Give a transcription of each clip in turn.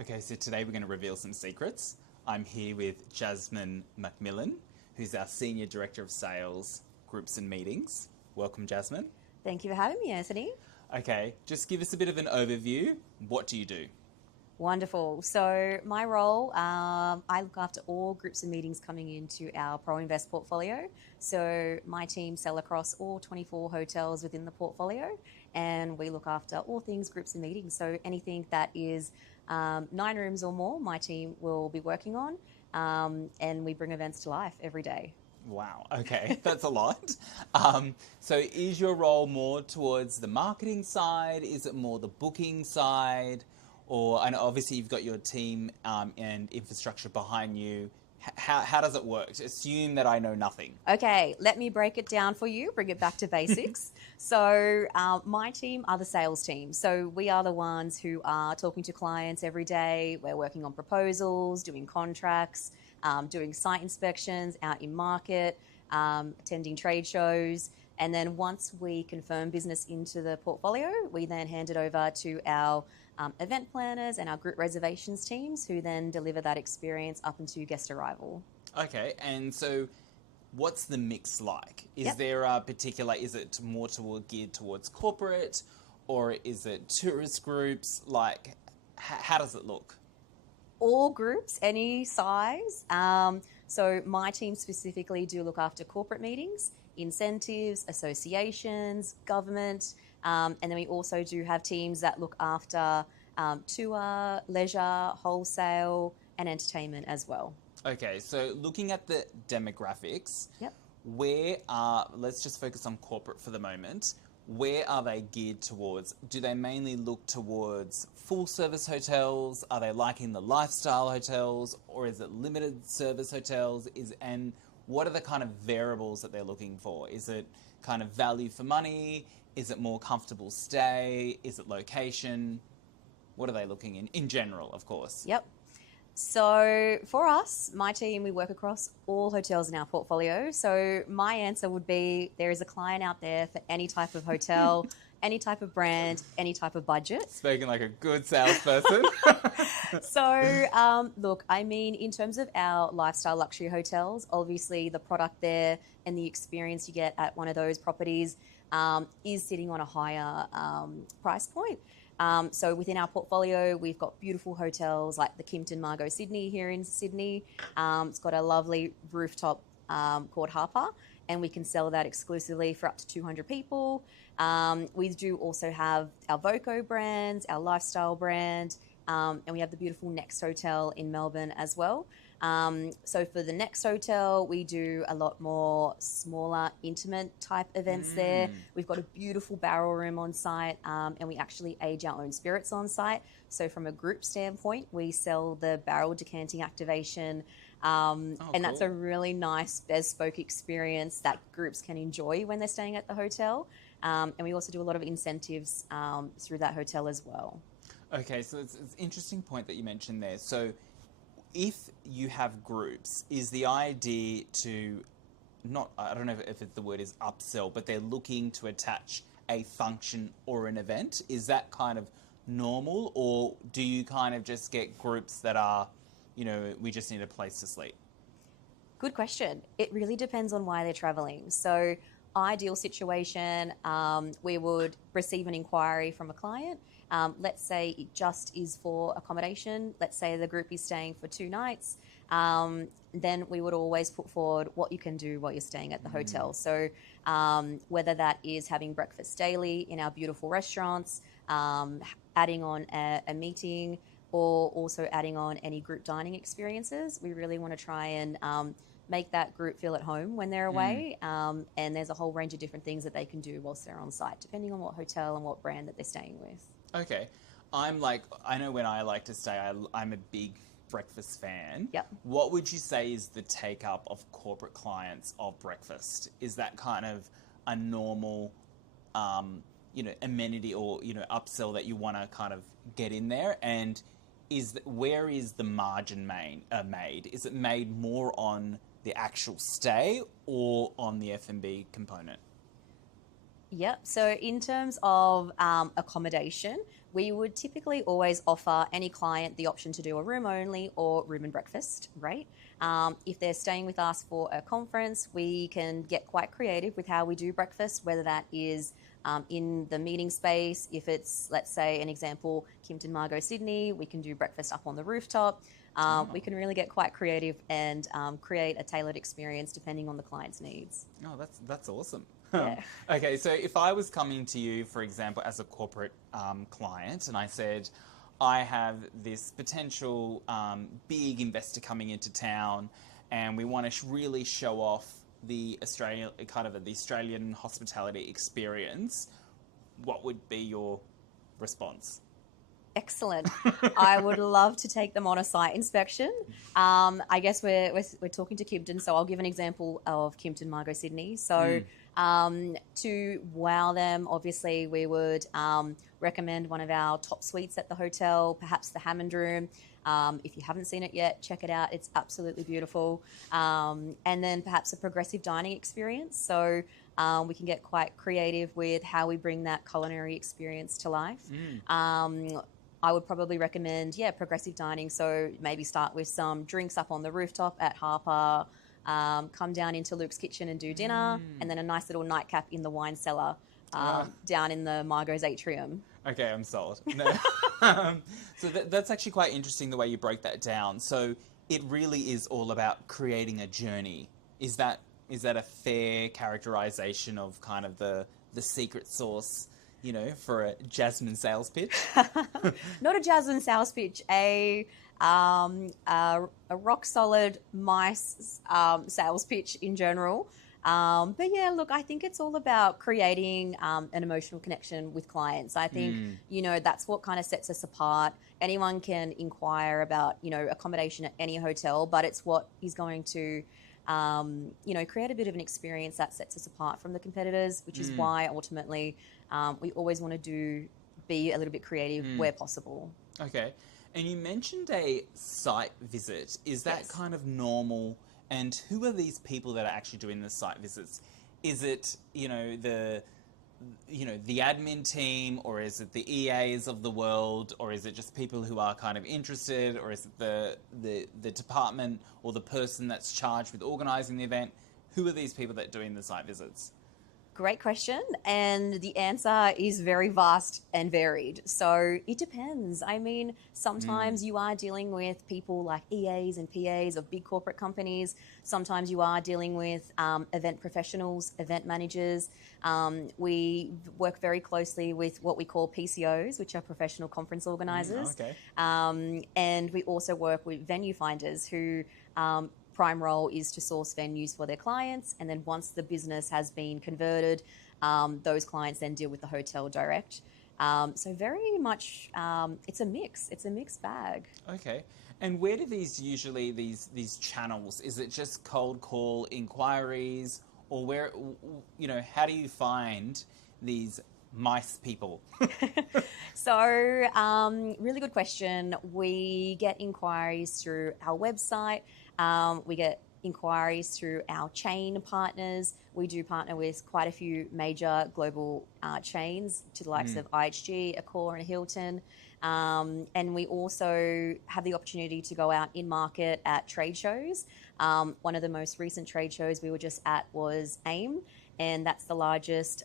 Okay, so today we're going to reveal some secrets. I'm here with Jasmin McMillan, who's our Senior Director of Sales, Groups and Meetings. Welcome, Jasmin. Thank you for having me, Anthony. Okay, just give us a bit of an overview. What do you do? Wonderful. So my role, I look after all groups and meetings coming into our Pro Invest portfolio. So my team sell across all 24 hotels within the portfolio, and we look after all things groups and meetings. So anything that is 9 rooms or more, my team will be working on, and we bring events to life every day. Wow, okay, that's a lot. So is your role more towards the marketing side? Is it more the booking side? Or, and obviously you've got your team and infrastructure behind you. How does it work? Assume that I know nothing. Okay, let me break it down for you, bring it back to basics. So my team are the sales team. So we are the ones who are talking to clients every day. We're working on proposals, doing contracts, doing site inspections out in market, attending trade shows. And then once we confirm business into the portfolio, we then hand it over to our event planners and our group reservations teams, who then deliver that experience up into guest arrival. Okay, and so what's the mix like? Is Yep. there a particular, is it more geared towards corporate, or is it tourist groups? Like, how does it look? All groups, any size. So my team specifically do look after corporate meetings, incentives, associations, government, and then we also do have teams that look after tour, leisure, wholesale, and entertainment as well. Okay, so looking at the demographics, Yep. let's just focus on corporate for the moment. Where are they geared towards? Do they mainly look towards full service hotels? Are they liking the lifestyle hotels, or is it limited service hotels? And what are the kind of variables that they're looking for? Is it kind of value for money? Is it more comfortable stay? Is it location? What are they looking in general, of course? Yep. So for us, my team, we work across all hotels in our portfolio. So my answer would be there is a client out there for any type of hotel, any type of brand, any type of budget. Speaking like a good salesperson. So look, I mean, in terms of our lifestyle luxury hotels, obviously the product there and the experience you get at one of those properties is sitting on a higher price point. So within our portfolio, we've got beautiful hotels like the Kimpton Margot Sydney here in Sydney. It's got a lovely rooftop called Harper, and we can sell that exclusively for up to 200 people. We do also have our Voco brands, our lifestyle brand, and we have the beautiful Next Hotel in Melbourne as well. So for the Next Hotel, we do a lot more smaller, intimate type events there. We've got a beautiful barrel room on site, and we actually age our own spirits on site. So from a group standpoint, we sell the barrel decanting activation, and that's a really nice bespoke experience that groups can enjoy when they're staying at the hotel. And we also do a lot of incentives through that hotel as well. Okay, so it's an interesting point that you mentioned there. So if you have groups, is the idea to not, I don't know if the word is upsell, but they're looking to attach a function or an event? Is that kind of normal, or do you kind of just get groups that are, we just need a place to sleep? Good question. It really depends on why they're traveling. So ideal situation, we would receive an inquiry from a client. Let's say it just is for accommodation. Let's say the group is staying for 2 nights. Then we would always put forward what you can do while you're staying at the hotel. So whether that is having breakfast daily in our beautiful restaurants, adding on a meeting, or also adding on any group dining experiences. We really want to try and make that group feel at home when they're away. And there's a whole range of different things that they can do whilst they're on site, depending on what hotel and what brand that they're staying with. Okay. I know when I like to stay, I'm a big breakfast fan. Yep. What would you say is the take-up of corporate clients of breakfast? Is that kind of a normal, amenity or, upsell that you want to kind of get in there? And where is the margin made? Is it made more on the actual stay or on the F&B component? Yep. So in terms of accommodation, we would typically always offer any client the option to do a room only or room and breakfast rate. If they're staying with us for a conference, we can get quite creative with how we do breakfast, whether that is in the meeting space. If it's, let's say, an example, Kimpton Margot Sydney, we can do breakfast up on the rooftop. We can really get quite creative and create a tailored experience depending on the client's needs. Oh, that's awesome. Yeah. Okay, so if I was coming to you, for example, as a corporate client, and I said, I have this potential big investor coming into town, and we want to really show off the Australian hospitality experience, what would be your response? Excellent. I would love to take them on a site inspection. I guess we're talking to Kimpton, so I'll give an example of Kimpton Margot Sydney. So to wow them, obviously we would recommend one of our top suites at the hotel, perhaps the Hammond Room. If you haven't seen it yet, check it out. It's absolutely beautiful. And then perhaps a progressive dining experience. So we can get quite creative with how we bring that culinary experience to life. I would probably recommend, progressive dining. So maybe start with some drinks up on the rooftop at Harper, come down into Luke's Kitchen and do dinner, and then a nice little nightcap in the wine cellar down in the Margot's atrium. Okay, I'm sold. No. So that's actually quite interesting the way you broke that down. So it really is all about creating a journey. Is that a fair characterization of kind of the secret sauce, for a Jasmin sales pitch? Not a Jasmin sales pitch, a rock solid mice sales pitch in general. But yeah, look, I think it's all about creating an emotional connection with clients. I think, that's what kind of sets us apart. Anyone can inquire about, accommodation at any hotel, but it's what is going to, create a bit of an experience that sets us apart from the competitors, which is why ultimately we always want to be a little bit creative where possible. Okay. And you mentioned a site visit. Is that kind of normal? And who are these people that are actually doing the site visits? Is it, the admin team, or is it the EAs of the world, or is it just people who are kind of interested, or is it the department or the person that's charged with organising the event? Who are these people that are doing the site visits? Great question, and the answer is very vast and varied. So it depends. I mean, sometimes you are dealing with people like EAs and PAs of big corporate companies. Sometimes you are dealing with event professionals, event managers. We work very closely with what we call PCOs, which are professional conference organisers. And we also work with venue finders who prime role is to source venues for their clients, and then once the business has been converted, those clients then deal with the hotel direct. So very much, it's a mixed bag. Okay. And where do these usually, these channels, is it just cold call inquiries, or where, how do you find these mice people? So, really good question. We get inquiries through our website. We get inquiries through our chain partners. We do partner with quite a few major global chains to the likes of IHG, Accor and Hilton. And we also have the opportunity to go out in market at trade shows. One of the most recent trade shows we were just at was AIM, and that's the largest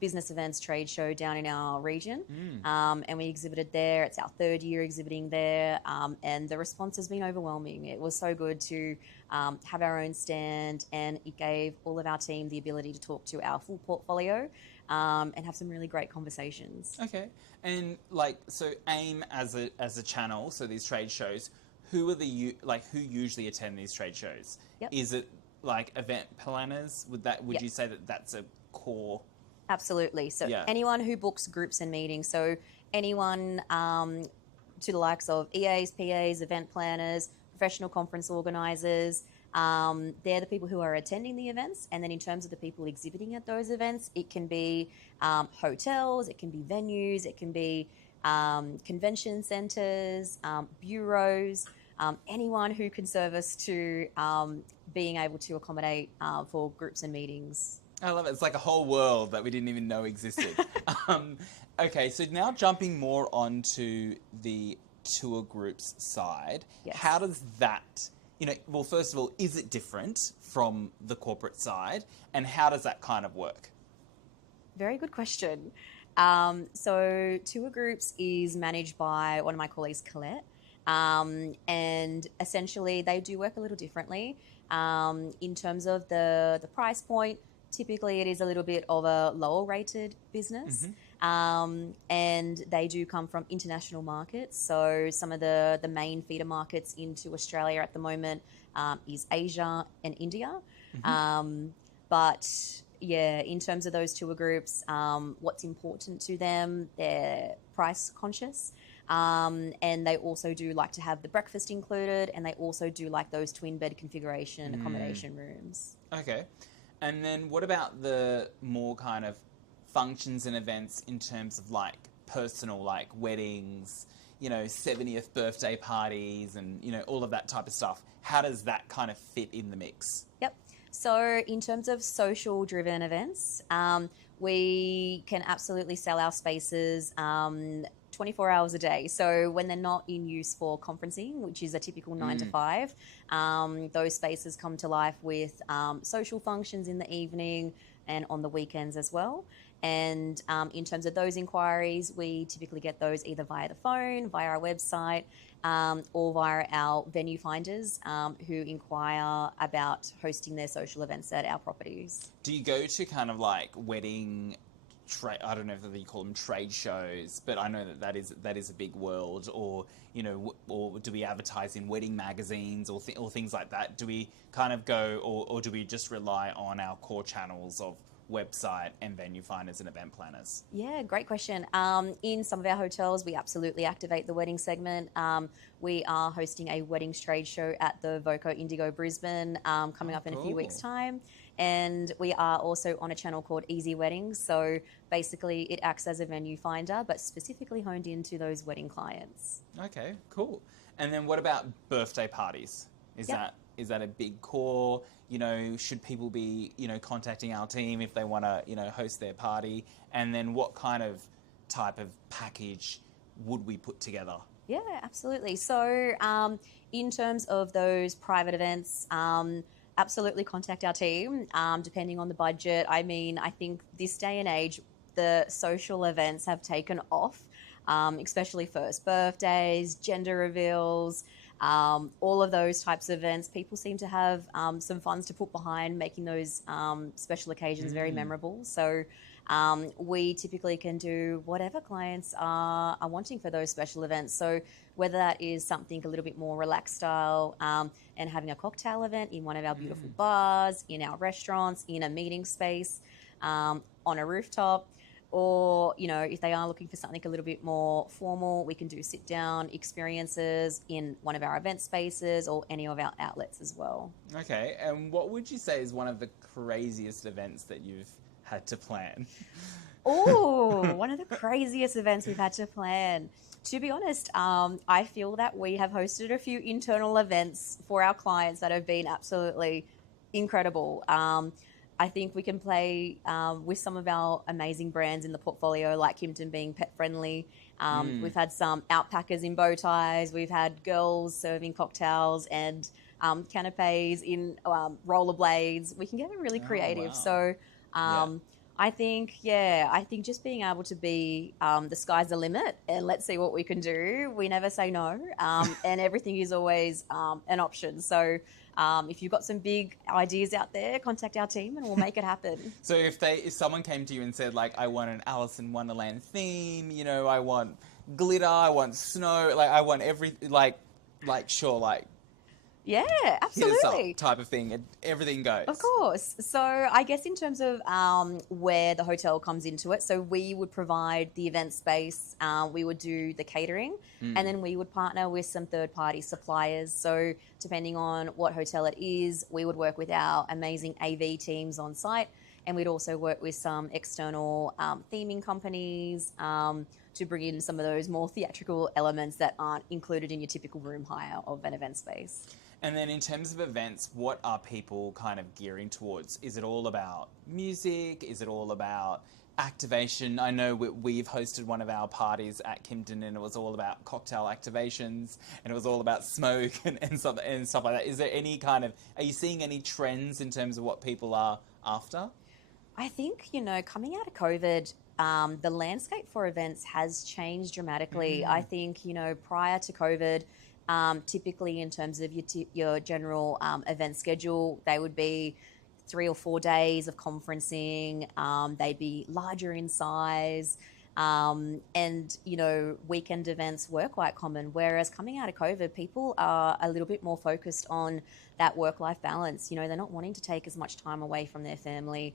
business events trade show down in our region. And we exhibited there. It's our third year exhibiting there, and the response has been overwhelming. It was so good to have our own stand, and it gave all of our team the ability to talk to our full portfolio and have some really great conversations. Okay. And so AIM as a channel, so these trade shows, who are who usually attend these trade shows? Yep. Is it event planners? Would you say that that's a core? Absolutely. So anyone who books groups and meetings, so anyone to the likes of EAs, PAs, event planners, professional conference organisers, they're the people who are attending the events. And then in terms of the people exhibiting at those events, it can be hotels, it can be venues, it can be convention centres, bureaus, anyone who can service to being able to accommodate for groups and meetings. I love it. It's like a whole world that we didn't even know existed. Okay, so now jumping more onto the tour groups side, Yes. how does that, well, first of all, is it different from the corporate side, and how does that kind of work? Very good question. So tour groups is managed by one of my colleagues, Colette, and essentially they do work a little differently. In terms of the price point, typically it is a little bit of a lower rated business. And they do come from international markets. So some of the main feeder markets into Australia at the moment is Asia and India. But yeah, in terms of those tour groups, what's important to them, they're price conscious. And they also do like to have the breakfast included, and they also do like those twin bed configuration accommodation rooms. Okay. And then what about the more kind of functions and events in terms of like personal, like weddings, 70th birthday parties and, all of that type of stuff? How does that kind of fit in the mix? Yep. So in terms of social driven events, we can absolutely sell our spaces 24 hours a day. So when they're not in use for conferencing, which is a typical 9 to 5, those spaces come to life with social functions in the evening and on the weekends as well. And in terms of those inquiries, we typically get those either via the phone, via our website, or via our venue finders who inquire about hosting their social events at our properties. Do you go to kind of like wedding, I don't know if you call them trade shows, but I know that is a big world, or or do we advertise in wedding magazines or things like that? Do we kind of go, or do we just rely on our core channels of website and venue finders and event planners? Yeah, great question. In some of our hotels, we absolutely activate the wedding segment. We are hosting a weddings trade show at the Voco Indigo Brisbane coming up in a few weeks' time. And we are also on a channel called Easy Weddings. So basically it acts as a venue finder, but specifically honed into those wedding clients. Okay, cool. And then what about birthday parties? Is that a big core? Should people be, contacting our team if they want to, host their party? And then what kind of type of package would we put together? Yeah, absolutely. So in terms of those private events, absolutely contact our team, depending on the budget. I mean, I think this day and age, the social events have taken off, especially first birthdays, gender reveals, all of those types of events. People seem to have some funds to put behind making those special occasions very memorable. So we typically can do whatever clients are wanting for those special events. So whether that is something a little bit more relaxed style and having a cocktail event in one of our beautiful bars, in our restaurants, in a meeting space, on a rooftop, or, if they are looking for something a little bit more formal, we can do sit-down experiences in one of our event spaces or any of our outlets as well. Okay, and what would you say is one of the craziest events that you've had to plan? Oh, one of the craziest events we've had to plan. To be honest, I feel that we have hosted a few internal events for our clients that have been absolutely incredible. I think we can play with some of our amazing brands in the portfolio, like Kimpton being pet friendly. We've had some alpacas in bow ties. We've had girls serving cocktails and canapes in rollerblades. We can get really creative. Wow. So I think just being able to be the sky's the limit and let's see what we can do. We never say no, and everything is always an option. So if you've got some big ideas out there, contact our team and we'll make it happen. So if someone came to you and said, like, I want an Alice in Wonderland theme, I want glitter, I want snow, like I want Yeah, hit absolutely. us up type of thing, and everything goes. Of course. So I guess in terms of where the hotel comes into it, so we would provide the event space, we would do the catering, and then we would partner with some third-party suppliers. So depending on what hotel it is, we would work with our amazing AV teams on site, and we'd also work with some external theming companies to bring in some of those more theatrical elements that aren't included in your typical room hire of an event space. And then in terms of events, what are people kind of gearing towards? Is it all about music? Is it all about activation? I know we've hosted one of our parties at Kimpton and it was all about cocktail activations and it was all about smoke and stuff like that. Is there any kind of, are you seeing any trends in terms of what people are after? I think, coming out of COVID, the landscape for events has changed dramatically. I think, prior to COVID, typically in terms of your general event schedule, they would be 3 or 4 days of conferencing. They'd be larger in size. And, weekend events were quite common. Whereas coming out of COVID, people are a little bit more focused on that work-life balance. They're not wanting to take as much time away from their family.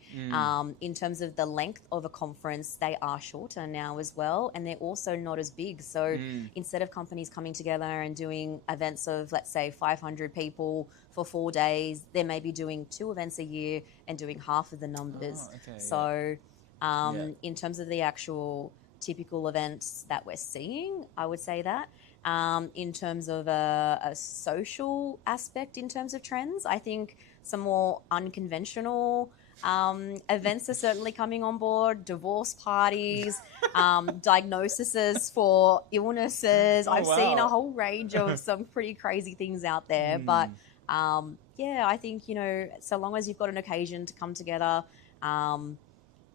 In terms of the length of a conference, they are shorter now as well, and they're also not as big. So instead of companies coming together and doing events of, let's say, 500 people for 4 days, they may be doing 2 events a year and doing half of the numbers. In terms of the actual typical events that we're seeing, I would say that. In terms of a social aspect, in terms of trends, I think some more unconventional events are certainly coming on board. Divorce parties, diagnoses for illnesses. I've seen a whole range of some pretty crazy things out there. But I think, so long as you've got an occasion to come together,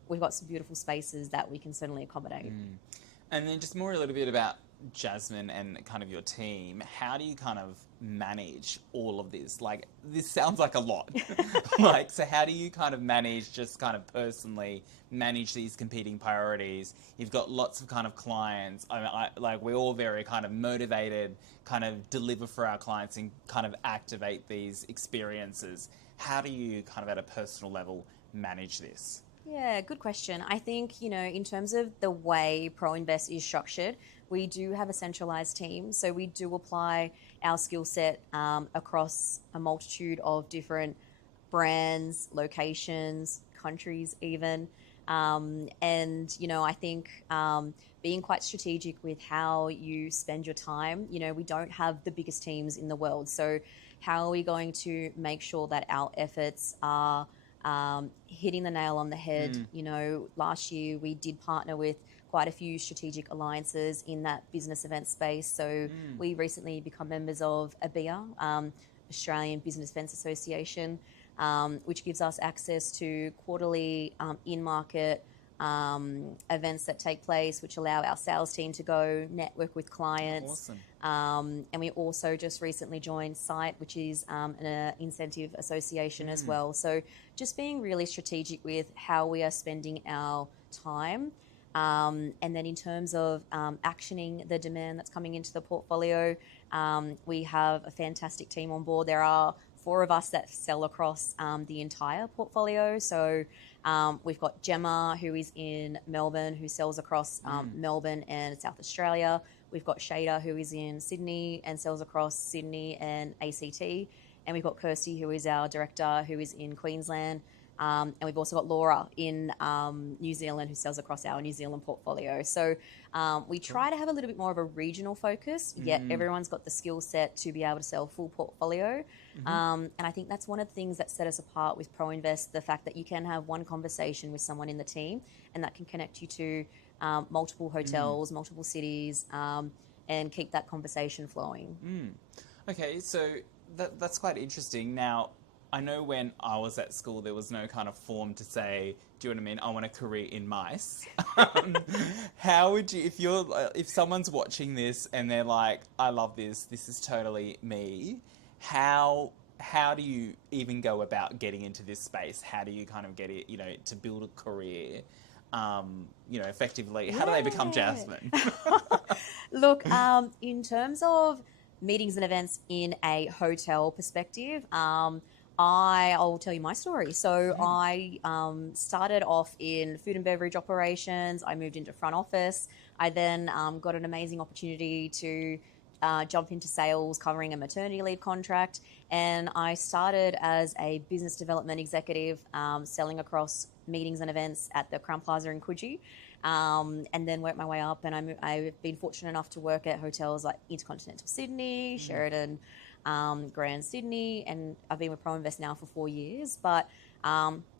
we've got some beautiful spaces that we can certainly accommodate. And then just more a little bit about Jasmin and kind of your team. How do you kind of manage all of this? Like, this sounds like a lot. So how do you kind of manage, just kind of personally manage these competing priorities? You've got lots of kind of clients. We're all very kind of motivated, kind of deliver for our clients and kind of activate these experiences. How do you kind of at a personal level manage this? Yeah, good question. I think, in terms of the way ProInvest is structured, we do have a centralized team. So we do apply our skill set across a multitude of different brands, locations, countries even. I think being quite strategic with how you spend your time, we don't have the biggest teams in the world. So how are we going to make sure that our efforts are hitting the nail on the head? Last year we did partner with quite a few strategic alliances in that business event space. So we recently become members of ABIA, Australian Business Events Association, which gives us access to quarterly in-market events that take place, which allow our sales team to go network with clients. Awesome. And we also just recently joined SITE, which is an incentive association as well. So just being really strategic with how we are spending our time. And then in terms of actioning the demand that's coming into the portfolio, we have a fantastic team on board. There are 4 of us that sell across the entire portfolio. So we've got Gemma, who is in Melbourne, who sells across Melbourne and South Australia. We've got Shada, who is in Sydney and sells across Sydney and ACT. And we've got Kirsty, who is our director, who is in Queensland. And we've also got Laura in New Zealand, who sells across our New Zealand portfolio. So we try to have a little bit more of a regional focus, yet everyone's got the skill set to be able to sell full portfolio. And I think that's one of the things that set us apart with ProInvest, the fact that you can have one conversation with someone in the team and that can connect you to multiple hotels, multiple cities, and keep that conversation flowing. Okay, so that's quite interesting. Now, I know when I was at school, there was no kind of form to say, do you know what I mean? I want a career in mice. How would you, if someone's watching this and they're like, I love this is totally me. How do you even go about getting into this space? How do you kind of get it, to build a career, effectively? How do they become Jasmin? Look, in terms of meetings and events in a hotel perspective, I'll tell you my story. So I started off in food and beverage operations. I moved into front office. I then got an amazing opportunity to jump into sales, covering a maternity leave contract. And I started as a business development executive, selling across meetings and events at the Crown Plaza in Coogee. and then work my way up. And I've been fortunate enough to work at hotels like Intercontinental Sydney, Sheraton, Grand Sydney, and I've been with Pro-Invest now for 4 years. But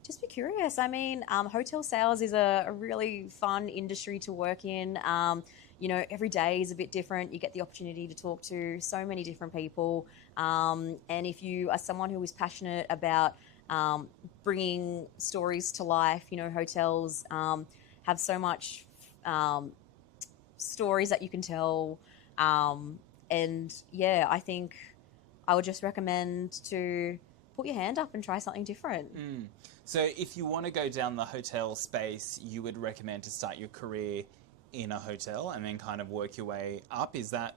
just be curious. I mean, hotel sales is a really fun industry to work in. You know, every day is a bit different. You get the opportunity to talk to so many different people. And if you are someone who is passionate about bringing stories to life, you know, hotels have so much stories that you can tell. And yeah, I think I would just recommend to put your hand up and try something different. So if you want to go down the hotel space, you would recommend to start your career in a hotel and then kind of work your way up? Is that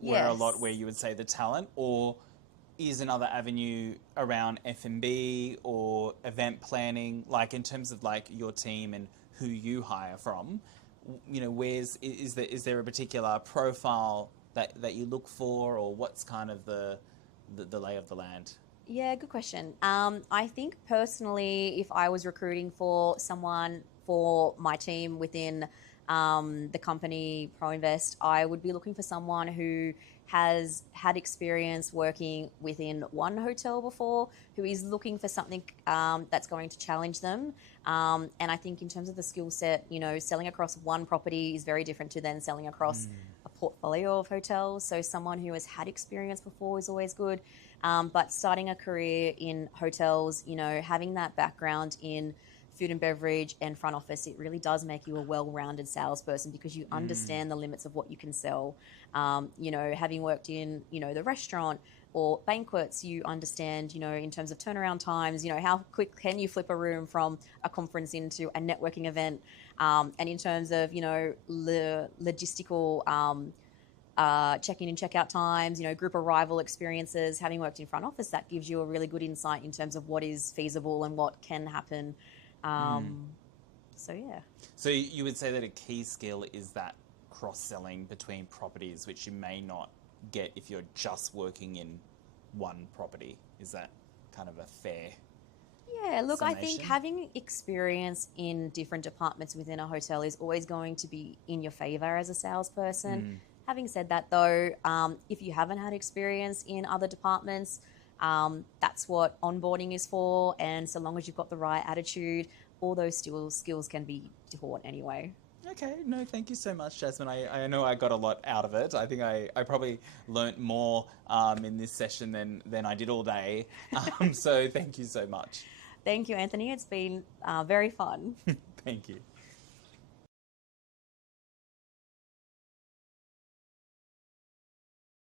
where a lot where you would say the talent, or is another avenue around F&B or event planning, like in terms of like your team and who you hire from? You know, is there a particular profile that you look for, or what's kind of the lay of the land? Yeah, good question. I think personally, if I was recruiting for someone for my team within the company Pro-Invest, I would be looking for someone who has had experience working within one hotel before, who is looking for something that's going to challenge them. And I think in terms of the skill set, you know, selling across one property is very different to then selling across a portfolio of hotels. So someone who has had experience before is always good. But starting a career in hotels, you know, having that background in food and beverage and front office, it really does make you a well-rounded salesperson because you understand the limits of what you can sell. You know, having worked in, you know, the restaurant or banquets, you understand, you know, in terms of turnaround times, you know, how quick can you flip a room from a conference into a networking event? And in terms of, you know, logistical check-in and check-out times, you know, group arrival experiences, having worked in front office, that gives you a really good insight in terms of what is feasible and what can happen. So, yeah. So you would say that a key skill is that cross-selling between properties, which you may not get if you're just working in one property. Is that kind of a fair Yeah, look, I think summation? having experience in different departments within a hotel is always going to be in your favor as a salesperson. Having said that, though, if you haven't had experience in other departments, that's what onboarding is for. And so long as you've got the right attitude, all those skills can be taught anyway. Okay, no, thank you so much, Jasmine. I know I got a lot out of it. I think I probably learnt more in this session than I did all day. So thank you so much. Thank you, Anthony. It's been very fun. Thank you.